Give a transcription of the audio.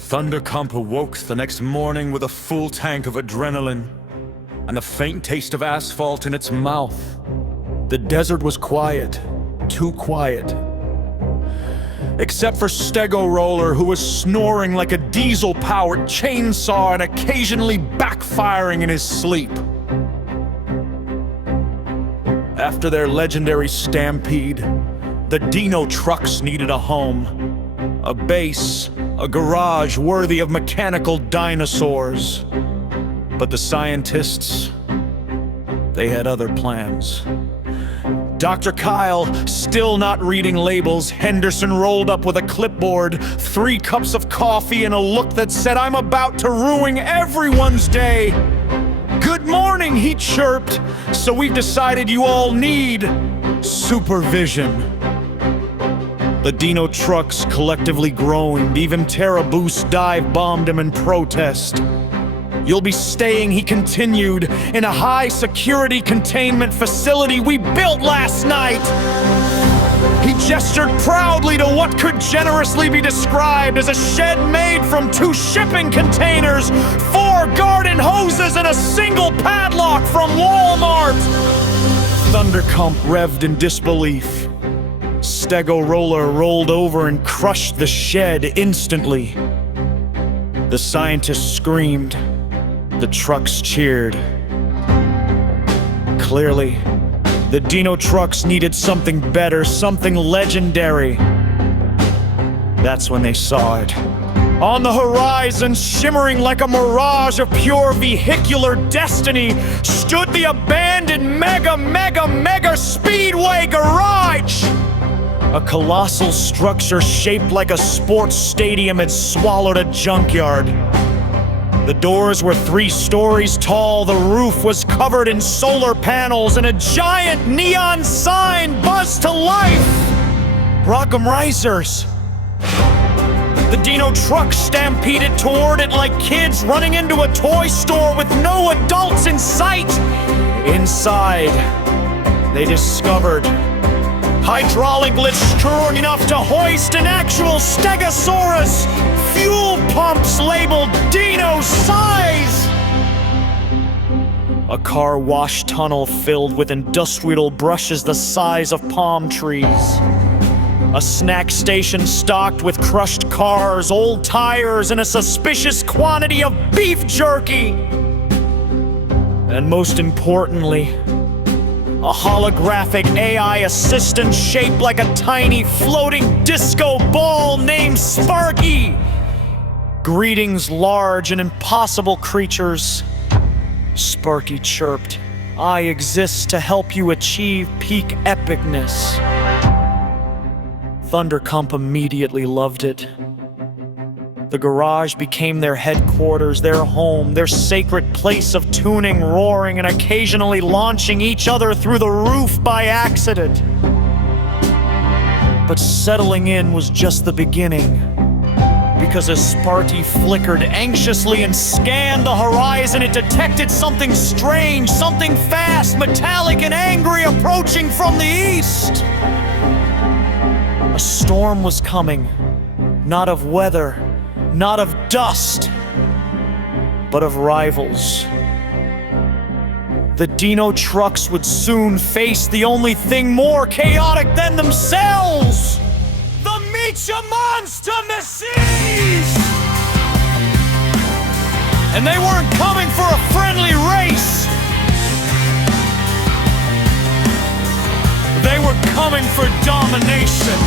Thunderchomp awoke the next morning with a full tank of adrenaline and a faint taste of asphalt in its mouth. The desert was quiet, too quiet. Except for Steg-O-Roller, who was snoring like a diesel-powered chainsaw and occasionally backfiring in his sleep. After their legendary stampede, the Dino-Trucks needed a home, a base, a garage worthy of mechanical dinosaurs. But the scientists, they had other plans. Dr. Kyle, still not reading labels, Henderson rolled up with a clipboard, 3 cups of coffee, and a look that said, "I'm about to ruin everyone's day." "Good morning," he chirped. "So we've decided you all need supervision." The Dino-Trucks collectively groaned. Even Ptera-Boost dive-bombed him in protest. "You'll be staying," he continued, "in a high-security containment facility we built last night." He gestured proudly to what could generously be described as a shed made from 2 shipping containers, 4 garden hoses, and a single padlock from Walmart. Thunderchomp revved in disbelief. Steg-O-Roller rolled over and crushed the shed instantly. The scientists screamed. The trucks cheered. Clearly, the Dino-Trucks needed something better, something legendary. That's when they saw it. On the horizon, shimmering like a mirage of pure vehicular destiny, stood the abandoned mega speedway garage! A colossal structure shaped like a sports stadium had swallowed a junkyard. The doors were 3 stories tall, the roof was covered in solar panels, and a giant neon sign buzzed to life. "Rock'em Risers." The Dino-Trucks stampeded toward it like kids running into a toy store with no adults in sight. Inside, they discovered hydraulic lifts strong enough to hoist an actual Stegosaurus, fuel pumps labeled Dino size, a car wash tunnel filled with industrial brushes the size of palm trees, a snack station stocked with crushed cars, old tires, and a suspicious quantity of beef jerky. And most importantly, a holographic AI assistant shaped like a tiny floating disco ball named Sparky. "Greetings, large and impossible creatures," Sparky chirped. "I exist to help you achieve peak epicness." Thunderchomp immediately loved it. The garage became their headquarters, their home, their sacred place of tuning, roaring, and occasionally launching each other through the roof by accident. But settling in was just the beginning, because as Sparky flickered anxiously and scanned the horizon, it detected something strange, something fast, metallic, and angry approaching from the east. A storm was coming, not of weather, not of dust, but of rivals. The Dino-Trucks would soon face the only thing more chaotic than themselves: the Mecha Monster Machines! And they weren't coming for a friendly race. They were coming for domination.